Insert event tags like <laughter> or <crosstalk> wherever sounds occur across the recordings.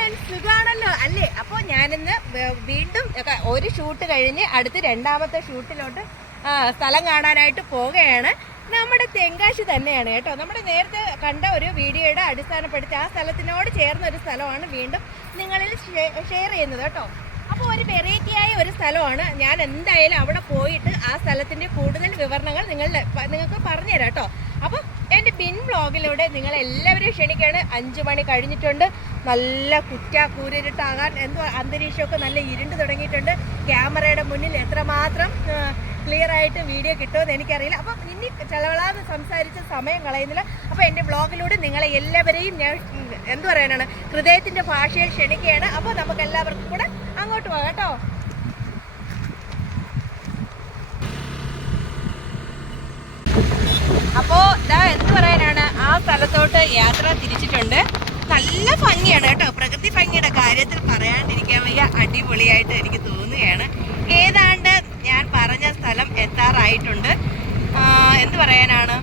Friends സുഖമാണല്ലോ അല്ലേ? അപ്പോൾ ഞാനിന്ന് വീണ്ടും ഒരു ഷൂട്ട് കഴിഞ്ഞ് അടുത്ത് രണ്ടാമത്തെ ഷൂട്ടിലോട്ട് സ്ഥലം കാണാനായിട്ട് പോവുകയാണ്. നമ്മുടെ തെങ്കാശി തന്നെയാണ് കേട്ടോ. നമ്മുടെ നേരത്തെ കണ്ട ഒരു വീഡിയോയുടെ അടിസ്ഥാനപ്പെടുത്തി ആ സ്ഥലത്തിനോട് ചേർന്ന ഒരു സ്ഥലമാണ് വീണ്ടും നിങ്ങളിൽ ഷെയർ ചെയ്യുന്നത് കേട്ടോ. അപ്പോൾ ഒരു വെറൈറ്റി ആയ ഒരു സ്ഥലമാണ്. ഞാൻ എന്തായാലും അവിടെ പോയിട്ട് ആ സ്ഥലത്തിന്റെ കൂടുതൽ വിവരണങ്ങൾ നിങ്ങളുടെ നിങ്ങൾക്ക് പറഞ്ഞുതരാം കേട്ടോ. അപ്പോൾ എന്റെ ബിൻ വ്ളോഗിലൂടെ നിങ്ങൾ എല്ലാവരും ക്ഷണിക്കാണ് അഞ്ച് മണി കഴിഞ്ഞിട്ടുണ്ട്. നല്ല കുറ്റ കൂരിട്ടാകാൻ എന്തോ അന്തരീക്ഷമൊക്കെ നല്ല ഇരുണ്ട് തുടങ്ങിയിട്ടുണ്ട്. ക്യാമറയുടെ മുന്നിൽ എത്രമാത്രം ക്ലിയർ ആയിട്ട് വീഡിയോ കിട്ടുമെന്ന് എനിക്കറിയില്ല. അപ്പം ഇനി ചെലവളാന്ന് സംസാരിച്ച് സമയം കളയുന്നില്ല. അപ്പോൾ എന്റെ വ്ളോഗിലൂടെ നിങ്ങളെ എല്ലാവരെയും ഞാൻ എന്തു പറയാനാണ് ഹൃദയത്തിന്റെ ഭാഷയിൽ ക്ഷണിക്കുകയാണ്. അപ്പോൾ നമുക്ക് എല്ലാവർക്കും കൂടെ അങ്ങോട്ട് പോകാം കേട്ടോ അപ്പോ ഇതാ എന്ത് പറയാനാണ് ആ സ്ഥലത്തോട്ട് യാത്ര തിരിച്ചിട്ടുണ്ട്. നല്ല ഭംഗിയാണ് കേട്ടോ. പ്രകൃതി ഭംഗിയുടെ കാര്യത്തിൽ പറയാണ്ടിരിക്കാൻ വയ്യ. അടിപൊളിയായിട്ട് എനിക്ക് തോന്നുകയാണ്. ഏതാണ്ട് ഞാൻ പറഞ്ഞ സ്ഥലം എത്താറായിട്ടുണ്ട്. എന്ത് പറയാനാണ്?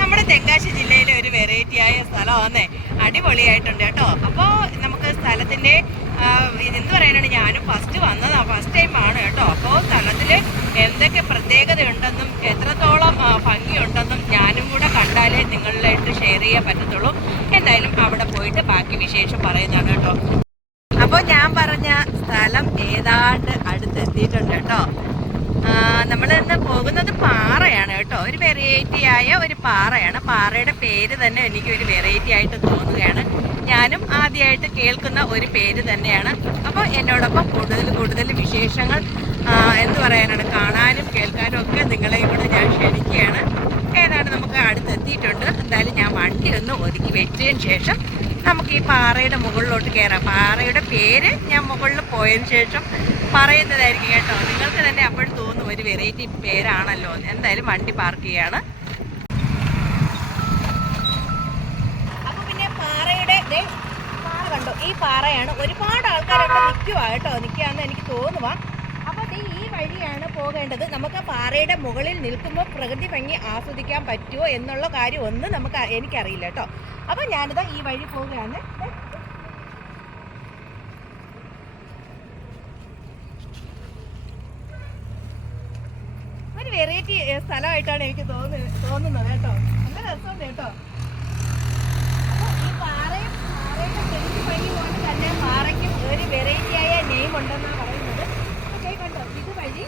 നമ്മുടെ തെങ്കാശി ജില്ലയിലെ ഒരു വെറൈറ്റി ആയ സ്ഥലമാണേ അടിപൊളിയായിട്ടുണ്ട് കേട്ടോ. അപ്പോൾ നമുക്ക് സ്ഥലത്തിന്റെ എന്ത് പറയാനാണ്? ഞാനും ഫസ്റ്റ് വന്നതാണ് ഫസ്റ്റ് ടൈം ആണ് കേട്ടോ അപ്പോൾ സ്ഥലത്തിൽ എന്തൊക്കെ പ്രത്യേകതയുണ്ടെന്നും എത്രത്തോളം ആ, ഭംഗിയുണ്ടെന്നും ഞാനും കൂടെ കണ്ടാലേ നിങ്ങളിലായിട്ട് ഷെയർ ചെയ്യാൻ പറ്റത്തുള്ളൂ എന്തായാലും അവിടെ പോയിട്ട് ബാക്കി വിശേഷം പറയുന്നതാണ് കേട്ടോ. അപ്പോൾ ഞാൻ പറഞ്ഞ സ്ഥലം ഏതാണ്ട് അടുത്തെത്തിയിട്ടുണ്ട് കേട്ടോ. നമ്മൾ ഇന്ന് പോകുന്നത് പാറയാണ് കേട്ടോ. ഒരു വെറൈറ്റി ആയ ഒരു പാറയാണ്. പാറയുടെ പേര് തന്നെ എനിക്ക് ഒരു വെറൈറ്റി ആയിട്ട് തോന്നുകയാണ്. ഞാനും ആദ്യമായിട്ട് കേൾക്കുന്ന ഒരു പേര് തന്നെയാണ്. അപ്പോൾ എന്നോടൊപ്പം കൂടുതൽ കൂടുതൽ വിശേഷങ്ങൾ എന്ന് പറയാനാണ് കാണാനും കേൾക്കാനും ഒക്കെ നിങ്ങളെ ഇവിടെ ഞാൻ ക്ഷണിക്കുകയാണ്. ഏതാണ്ട് നമുക്ക് അടുത്തെത്തിയിട്ടുണ്ട്. എന്തായാലും ഞാൻ വണ്ടി ഒന്ന് ഒതുക്കി വെച്ചതിന് ശേഷം നമുക്ക് ഈ പാറയുടെ മുകളിലോട്ട് കയറാം പാറയുടെ പേര് ഞാൻ മുകളിൽ പോയതിന് ശേഷം പറയുന്നതായിരിക്കും കേട്ടോ. നിങ്ങൾക്ക് തന്നെ അപ്പോഴും തോന്നും ഒരു വെറൈറ്റി പേരാണല്ലോ. എന്തായാലും വണ്ടി പാർക്ക് ചെയ്യാണ്. അപ്പൊ പിന്നെ പാറയുടെ പാറ കണ്ടോ? ഈ പാറയാണ് ഒരുപാട് ആൾക്കാർ അവിടെ നിൽക്കുക കേട്ടോ. നിൽക്കുകയെന്ന് എനിക്ക് തോന്നുക ദേ ഈ വഴിയാണ് പോകേണ്ടത്. നമുക്ക് പാറയുടെ മുകളിൽ നിൽക്കുമ്പോൾ പ്രകൃതി ഭംഗി ആസ്വദിക്കാൻ പറ്റുമോ എന്നുള്ള കാര്യം ഒന്നും നമുക്ക് എനിക്കറിയില്ല കേട്ടോ. അപ്പൊ ഞാനിതാ ഈ വഴി പോവുകയാണ്. ഒരു വെറൈറ്റി സ്ഥലമായിട്ടാണ് എനിക്ക് തോന്നുന്നത് തോന്നുന്നത് കേട്ടോ. നല്ല രസമുണ്ട് കേട്ടോ. ഈ പാറയും പാറയുടെ തന്നെ പാറയ്ക്കും ഒരു വെറൈറ്റിയായ നെയിം ഉണ്ടെന്നാണ് പറയുന്നത്. വഴി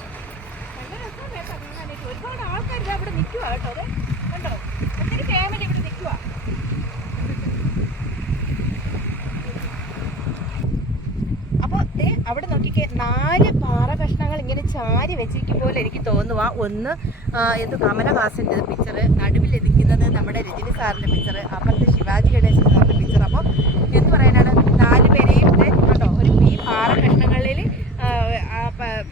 നല്ല രസമുണ്ട് കേട്ടോ കാണാനായിട്ട്. ഒരുപാട് അവിടെ നിൽക്കുക കേട്ടോ. അതെ കണ്ടോ? ഒത്തിരി ഫാമിലി ഇവിടെ നിൽക്കുക അപ്പോൾ ദേ അവിടെ നോക്കിക്കേ നാല് പാറ കഷ്ണങ്ങൾ ഇങ്ങനെ ചാരി വെച്ചിരിക്കും പോലെ എനിക്ക് തോന്നുക ഒന്ന് ഇത് കമലഹാസന്റെ പിക്ചർ നടുവിൽ നിൽക്കുന്നത് നമ്മുടെ രജനി സാറിന്റെ പിക്ചർ അപ്പുറത്ത് ശിവാജി ഗണേശൻ സാറിന്റെ പിക്ചർ അപ്പോൾ എന്ത് പറയാനാണ്? നാല് പേരെയും ദേ കണ്ടോ ഒരു ഈ പാറ കഷ്ണങ്ങളിൽ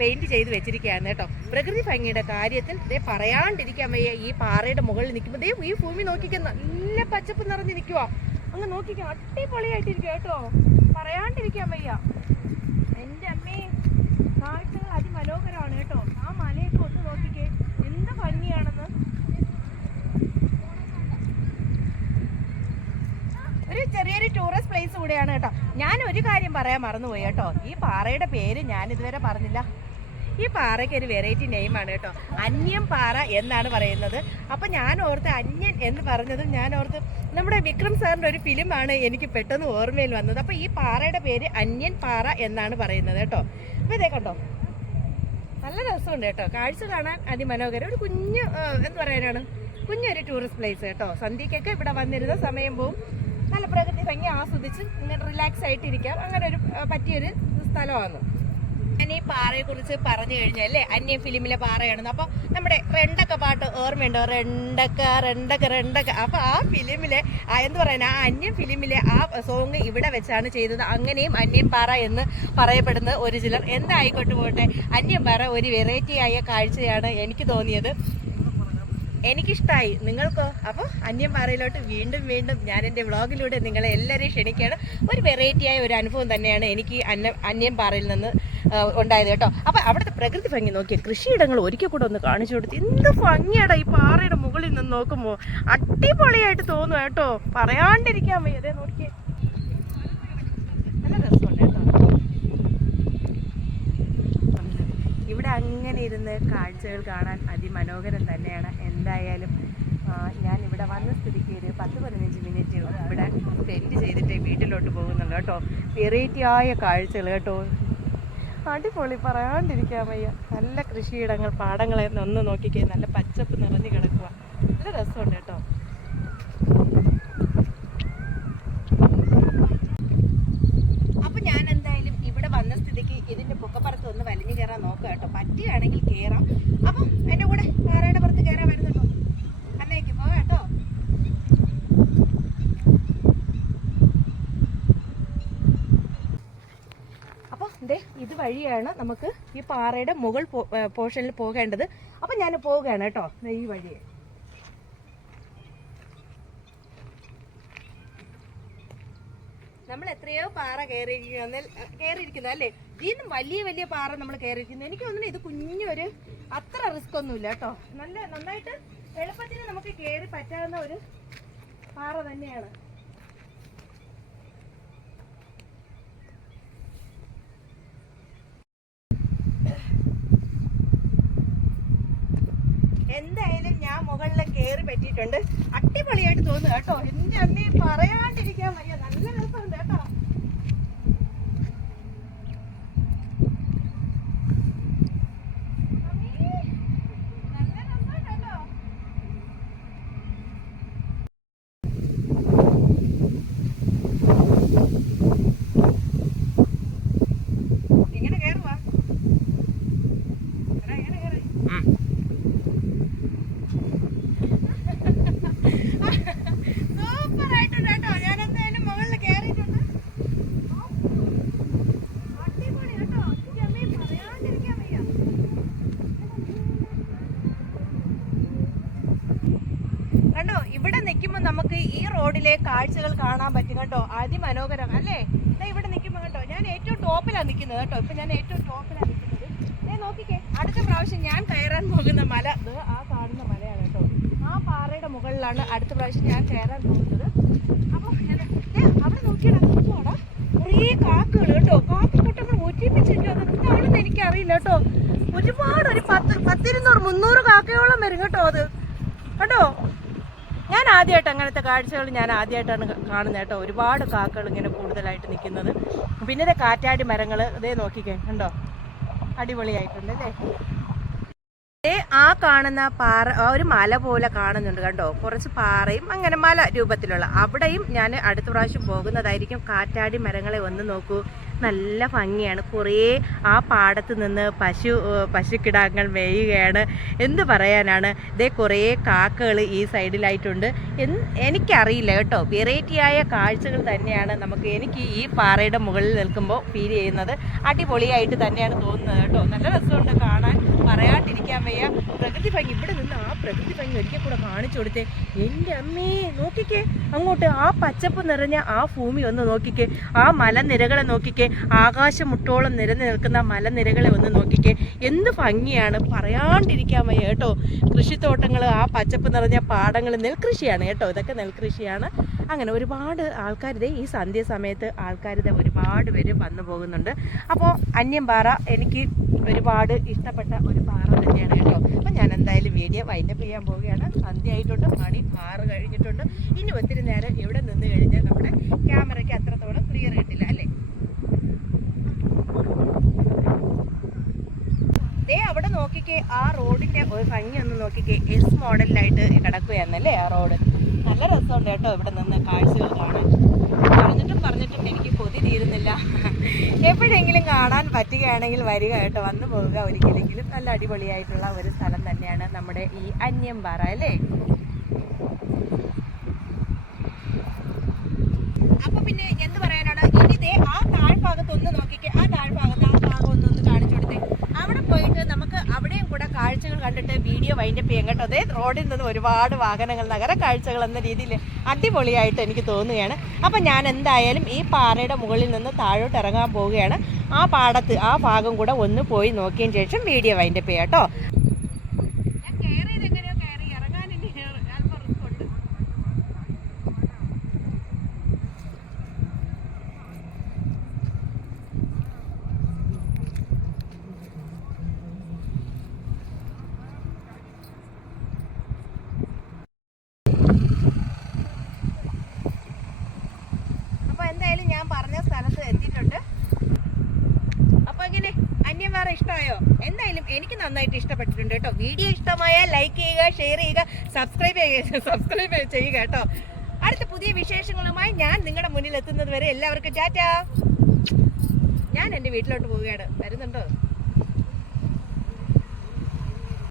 പെയിന്റ് ചെയ്ത് വെച്ചിരിക്കുകയാണ് കേട്ടോ. പ്രകൃതി ഭംഗിയുടെ കാര്യത്തിൽ ഇതേ പറയാണ്ടിരിക്കാൻ വയ്യ. ഈ പാറയുടെ മുകളിൽ നിൽക്കുമ്പോൾ ദേ ഈ ഭൂമി നോക്കിക്കാൻ നല്ല പച്ചപ്പ് നിറഞ്ഞ് നിൽക്കുക അങ്ങ് നോക്കിക്കാം അടിപൊളിയായിട്ടിരിക്കുക കേട്ടോ. പറയാണ്ടിരിക്കാൻ വയ്യ. എന്റെ അമ്മേ കാഴ്ചകൾ അതിമനോഹരമാണ് കേട്ടോ. ആ മലയൊക്കെ ഒന്ന് നോക്കിക്കേ എന്ത് ഭംഗിയാണെന്ന്. ഒരു ചെറിയൊരു ടൂറിസ്റ്റ് പ്ലേസ് കൂടെയാണ് കേട്ടോ. ഞാൻ ഒരു കാര്യം പറയാൻ മറന്നുപോയി കേട്ടോ. ഈ പാറയുടെ പേര് ഞാൻ ഇതുവരെ പറഞ്ഞില്ല. ഈ പാറയ്ക്ക് ഒരു വെറൈറ്റി നെയിമാണ് കേട്ടോ. അന്യം പാറ എന്നാണ് പറയുന്നത്. അപ്പൊ ഞാൻ ഓർത്ത് അന്യൻ എന്ന് പറഞ്ഞതും ഞാൻ ഓർത്ത് നമ്മുടെ വിക്രം സാറിന്റെ ഒരു ഫിലിമാണ് എനിക്ക് പെട്ടെന്ന് ഓർമ്മയിൽ വന്നത്. അപ്പൊ ഈ പാറയുടെ പേര് അന്യൻ പാറ എന്നാണ് പറയുന്നത് കേട്ടോ. അപ്പൊ ഇതേ കണ്ടോ? നല്ല രസമുണ്ട് കേട്ടോ. കാഴ്ച കാണാൻ അതിമനോഹരം. ഒരു കുഞ്ഞ് എന്ന് പറയാനാണ്? കുഞ്ഞൊരു ടൂറിസ്റ്റ് പ്ലേസ് കേട്ടോ. സന്ധ്യക്കൊക്കെ ഇവിടെ വന്നിരുന്ന സമയം പോവും. നല്ല പ്രകൃതി ഭംഗി ആസ്വദിച്ച് ഇങ്ങനെ റിലാക്സ് ആയിട്ടിരിക്കാം. അങ്ങനെ ഒരു പറ്റിയൊരു സ്ഥലമാണ്. ഞാൻ ഈ പാറയെ കുറിച്ച് പറഞ്ഞു കഴിഞ്ഞല്ലേ? അന്യ ഫിലിമിലെ പാറയാണെന്ന്. അപ്പൊ നമ്മുടെ രണ്ടൊക്കെ പാട്ട് ഓർമ്മയുണ്ടോ? രണ്ടൊക്കെ രണ്ടൊക്കെ രണ്ടൊക്കെ. അപ്പൊ ആ ഫിലിമിലെ എന്ത് പറയാൻ ആ അന്യ ഫിലിമിലെ ആ സോങ് ഇവിടെ വെച്ചാണ് ചെയ്തത്. അങ്ങനെയും അന്യം പാറ എന്ന് പറയപ്പെടുന്ന ഒരു ചിലർ. എന്തായിക്കോട്ട് പോട്ടെ. അന്യം പാറ ഒരു വെറൈറ്റി ആയ കാഴ്ചയാണ് എനിക്ക് തോന്നിയത്. എനിക്കിഷ്ടമായി നിങ്ങൾക്കോ? അപ്പോൾ അന്യം പാറയിലോട്ട് വീണ്ടും വീണ്ടും ഞാൻ എന്റെ വ്ളോഗിലൂടെ നിങ്ങളെ എല്ലാവരെയും ക്ഷണിക്കുകയാണ്. ഒരു വെറൈറ്റിയായ ഒരു അനുഭവം തന്നെയാണ് എനിക്ക് അന്യ അന്യംപാറയിൽ അന്യം പാറയിൽ നിന്ന് ഉണ്ടായത് കേട്ടോ. അപ്പോൾ അവിടുത്തെ പ്രകൃതി ഭംഗി നോക്കിയാൽ കൃഷിയിടങ്ങൾ ഒരിക്കൽ കൂടെ ഒന്ന് കാണിച്ചു കൊടുത്ത്. എന്ത് ഭംഗിയാടാ ഈ പാറയുടെ മുകളിൽ നിന്ന് നോക്കുമ്പോ. അടിപൊളിയായിട്ട് തോന്നുക കേട്ടോ. പറയാണ്ടിരിക്കാൻ വയ്യ. അതെ നോക്കിയേ. ഇവിടെ അങ്ങനെ ഇരുന്ന് കാഴ്ചകൾ കാണാൻ അതിമനോഹരം തന്നെയാണ്. എന്തായാലും ഞാൻ ഇവിടെ വന്ന സ്ഥിതിക്ക് ഒരു പത്ത് പതിനഞ്ച് മിനിറ്റ് ഇവിടെ സ്പെൻഡ് ചെയ്തിട്ട് വീട്ടിലോട്ട് പോകുന്നുള്ളൂ കേട്ടോ. വെറൈറ്റി ആയ കാഴ്ചകൾ കേട്ടോ. അടിപൊളി പറയാണ്ടിരിക്കാൻ വയ്യ. നല്ല കൃഷിയിടങ്ങൾ പാടങ്ങളെ ഒന്ന് നോക്കിക്കേ. നല്ല പച്ചപ്പ് നിറഞ്ഞു കിടക്കുക. നല്ല രസമുണ്ട് കേട്ടോ. അപ്പൊ ഞാൻ എന്തായാലും ഇവിടെ വന്ന സ്ഥിതിക്ക് ഇതിന്റെ പൊക്കപ്പുറത്ത് ഒന്ന് വലിഞ്ഞു കയറാൻ നോക്കാം കേട്ടോ. പറ്റുകയാണെങ്കിൽ കയറാം. അപ്പൊ എന്റെ കൂടെ പാറയുടെ പുറത്ത് കയറാൻ വരുന്നുണ്ടോ അന്നേക്ക് പോകാം കേട്ടോ അപ്പോൾ ദേ ഇത് വഴിയാണ് നമുക്ക് ഈ പാറയുടെ മുകൾ പോർഷനിൽ പോകേണ്ടത്. അപ്പം ഞാൻ പോവുകയാണ് കേട്ടോ. ഈ വഴി. നമ്മൾ എത്രയോ പാറ കയറിയിരിക്കുന്ന. കയറിയിരിക്കുന്നത് അല്ലേ? ഇതിന്നും വലിയ വലിയ പാറ നമ്മൾ കയറിയിരിക്കുന്നത് എനിക്ക് തോന്നുന്നു ഇത് കുഞ്ഞൊരു അത്ര റിസ്ക് ഒന്നുമില്ല കേട്ടോ. നല്ല നന്നായിട്ട് എളുപ്പത്തിന് നമുക്ക് കയറി പറ്റാവുന്ന ഒരു പാറ തന്നെയാണ്. എന്തായാലും ഞാൻ മുകളിൽ കയറി പറ്റിയിട്ടുണ്ട്. അടിപൊളിയായിട്ട് തോന്നുന്നു കേട്ടോ. എന്റെ അമ്മേ പറയാണ്ടിരിക്കാൻ വയ്യ. നല്ല രസമുണ്ട് കേട്ടോ അമ്മേ, നല്ല രസമുണ്ട് കേട്ടോ. എങ്ങനെ കയറുവാ എടാ, എങ്ങനെ കയറി സൂപ്പർ ആയിട്ടുണ്ട് കേട്ടോ ഞാൻ എന്തായാലും മുകളിൽ കയറിയിട്ടുണ്ട് അടിപൊളി കേട്ടോ എനിക്ക് അമ്മേ പറയാണ്ടിരിക്കാൻ വയ്യ കണ്ടോ ഇവിടെ നിൽക്കുമ്പോൾ നമുക്ക് റോഡിലെ കാഴ്ചകൾ കാണാൻ പറ്റും കേട്ടോ. അതിമനോഹരം അല്ലേ? ഇവിടെ നിൽക്കുമ്പോൾ കേട്ടോ ഞാൻ ഏറ്റവും ടോപ്പിലാണ് നിൽക്കുന്നത് കേട്ടോ. ഇപ്പൊ ഞാൻ ഏറ്റവും ടോപ്പിലാണ് നിൽക്കുന്നത്. ദേ നോക്കിക്കേ അടുത്ത പ്രാവശ്യം ഞാൻ കയറാൻ പോകുന്ന മല. ആ കാണുന്ന മലയാണ് കേട്ടോ. ആ പാറയുടെ മുകളിലാണ് അടുത്ത പ്രാവശ്യം ഞാൻ കയറാൻ പോകുന്നത്. അപ്പോൾ അവിടെ നോക്കിയാണ്? കുറേ കാക്കകൾ കേട്ടോ. കാക്കക്കൂട്ടങ്ങൾ ഒറ്റിപ്പിച്ചിട്ട് എന്താണെന്ന് എനിക്കറിയില്ല കേട്ടോ. ഒരുപാട് ഒരു പത്ത് പത്തിരുന്നൂറ് മുന്നൂറ് കാക്കയോളം വരും കേട്ടോ അത്. കേട്ടോ ആദ്യമായിട്ട് അങ്ങനത്തെ കാഴ്ചകൾ ഞാൻ ആദ്യമായിട്ടാണ് കാണുന്നത് കേട്ടോ. ഒരുപാട് കാക്കകൾ ഇങ്ങനെ കൂടുതലായിട്ട് നിൽക്കുന്നത് പിന്നെ ഇതേ കാറ്റാടി മരങ്ങൾ ഇതേ നോക്കിക്കേ കണ്ടോ? അടിപൊളിയായിട്ടുണ്ട് അല്ലേ ഏ ആ കാണുന്ന പാറ ഒരു മല പോലെ കാണുന്നുണ്ട് കണ്ടോ? കുറച്ച് പാറയും അങ്ങനെ മല രൂപത്തിലുള്ള. അവിടെയും ഞാൻ അടുത്ത പ്രാവശ്യം പോകുന്നതായിരിക്കും കാറ്റാടി മരങ്ങളെ ഒന്ന് നോക്കൂ. നല്ല ഭംഗിയാണ്. കുറേ ആ പാടത്ത് നിന്ന് പശു പശുക്കിടാങ്ങൾ മേയുകയാണ്. എന്ത് പറയാനാണ്? ഇതേ കുറേ കാക്കകൾ ഈ സൈഡിലായിട്ടുണ്ട്. എനിക്കറിയില്ല കേട്ടോ. വെറൈറ്റിയായ കാഴ്ചകൾ തന്നെയാണ് നമുക്ക് എനിക്ക് ഈ പാറയുടെ മുകളിൽ നിൽക്കുമ്പോൾ ഫീൽ ചെയ്യുന്നത്. അടിപൊളിയായിട്ട് തന്നെയാണ് തോന്നുന്നത് കേട്ടോ. നല്ല രസമുണ്ട് കാണാൻ. പറയാണ്ടിരിക്കാൻ വയ്യ. പ്രകൃതി ഭംഗി. ഇവിടെ നിന്ന് ആ പ്രകൃതി ഭംഗി ഒരിക്കൽ കൂടെ കാണിച്ചു കൊടുത്തേ. എന്റെ അമ്മേ നോക്കിക്കേ. അങ്ങോട്ട് ആ പച്ചപ്പ് നിറഞ്ഞ ആ ഭൂമി ഒന്ന് നോക്കിക്കേ. ആ മലനിരകളെ നോക്കിക്കേ. ആകാശം മുട്ടോളം നിൽക്കുന്ന മലനിരകളെ ഒന്ന് നോക്കിക്കേ. എന്ത് ഭംഗിയാണ് പറയാണ്ടിരിക്കാൻ വയ്യ കേട്ടോ. കൃഷിത്തോട്ടങ്ങൾ ആ പച്ചപ്പ് നിറഞ്ഞ പാടങ്ങൾ നെൽകൃഷിയാണ് കേട്ടോ. ഇതൊക്കെ നെൽകൃഷിയാണ്. അങ്ങനെ ഒരുപാട് ആൾക്കാർ ഇതേ ഈ സന്ധ്യ സമയത്ത് ആൾക്കാർ ഇതേ ഒരുപാട് പേര് വന്നു പോകുന്നുണ്ട്. അപ്പോൾ അന്യംപാറ എനിക്ക് ഒരുപാട് ഇഷ്ടപ്പെട്ട ഒരു പാറ തന്നെയാണ് കേട്ടോ. അപ്പം ഞാൻ എന്തായാലും വീഡിയോ വൈൻഡപ്പ് ചെയ്യാൻ പോവുകയാണ്. സന്ധ്യ ആയിട്ടുണ്ട് മണി ആറ് കഴിഞ്ഞിട്ടുണ്ട്. ഇനി ഒത്തിരി നേരം ഇവിടെ നിന്ന് കഴിഞ്ഞാൽ നമ്മുടെ ക്യാമറയ്ക്ക് അത്രത്തോളം ക്ലിയർ കിട്ടില്ല അല്ലേ ദേ അവിടെ നോക്കിക്കേ ആ റോഡിന്റെ ഒരു ഭംഗി ഒന്ന് നോക്കിക്കേ. എസ് മോഡലിലായിട്ട് കിടക്കുകയാണല്ലേ ആ റോഡ്? നല്ല രസമുണ്ട് കേട്ടോ ഇവിടെ നിന്ന് കാഴ്ചകൾ കാണാൻ. പറഞ്ഞിട്ടും പറഞ്ഞിട്ടും എനിക്ക് കൊതി തീരുന്നില്ല. എപ്പോഴെങ്കിലും കാണാൻ പറ്റുകയാണെങ്കിൽ വരിക കേട്ടോ. വന്നു പോവുക ഒരിക്കലെങ്കിലും. നല്ല അടിപൊളിയായിട്ടുള്ള ഒരു സ്ഥലം തന്നെയാണ് നമ്മുടെ ഈ അന്യംപാറ അല്ലേ? അപ്പൊ പിന്നെ എന്ത് പറയാനാണ്? ഇനി ദേ ആ താഴ്ഭാഗത്ത് ഒന്ന് നോക്കിക്കേ. ആ താഴ്ഭാഗത്ത് ആ ഭാഗം ഒന്ന് ഒന്ന് കാണിച്ചു കൊടുത്തേ. അവിടെ പോയിട്ട് നമുക്ക് അവിടെയും കൂടെ കാഴ്ചകൾ കണ്ടിട്ട് വീഡിയോ വൈൻഡപ്പ് ചെയ്യാൻ കേട്ടോ. അതേ റോഡിൽ നിന്ന് ഒരുപാട് വാഹനങ്ങൾ നഗര കാഴ്ചകൾ എന്ന രീതിയിൽ അടിപൊളിയായിട്ട് എനിക്ക് തോന്നുകയാണ്. അപ്പം ഞാൻ എന്തായാലും ഈ പാറയുടെ മുകളിൽ നിന്ന് താഴോട്ട് ഇറങ്ങാൻ പോവുകയാണ്. ആ പാടത്ത് ആ ഭാഗം കൂടെ ഒന്ന് പോയി നോക്കിയതിന് ശേഷം വീഡിയോ വൈൻഡപ്പ് ചെയ്യാം കേട്ടോ ഞാൻ കയറിയത് എങ്ങനെയോ കയറി ഇറങ്ങാൻ ഇനി അല്പം റിസ്ക് ഉണ്ട് എല്ലാവരും ഇഷ്ടമായോ? എന്തായാലും എനിക്ക് നന്നായിട്ട് ഇഷ്ടപ്പെട്ടിട്ടുണ്ട് കേട്ടോ. വീഡിയോ ഇഷ്ടമായ ലൈക്ക് ചെയ്യുക ഷെയർ ചെയ്യുക സബ്സ്ക്രൈബ് ചെയ്യുക <laughs> സബ്സ്ക്രൈബ് ചെയ്യുക കേട്ടോ. അടുത്ത പുതിയ വിശേഷങ്ങളുമായി ഞാൻ നിങ്ങളുടെ മുന്നിൽ എത്തുന്നത് വരെ എല്ലാവർക്കും ചാറ്റാ ഞാൻ എന്റെ വീട്ടിലോട്ട് പോവുകയാണ്. വരുന്നുണ്ടോ?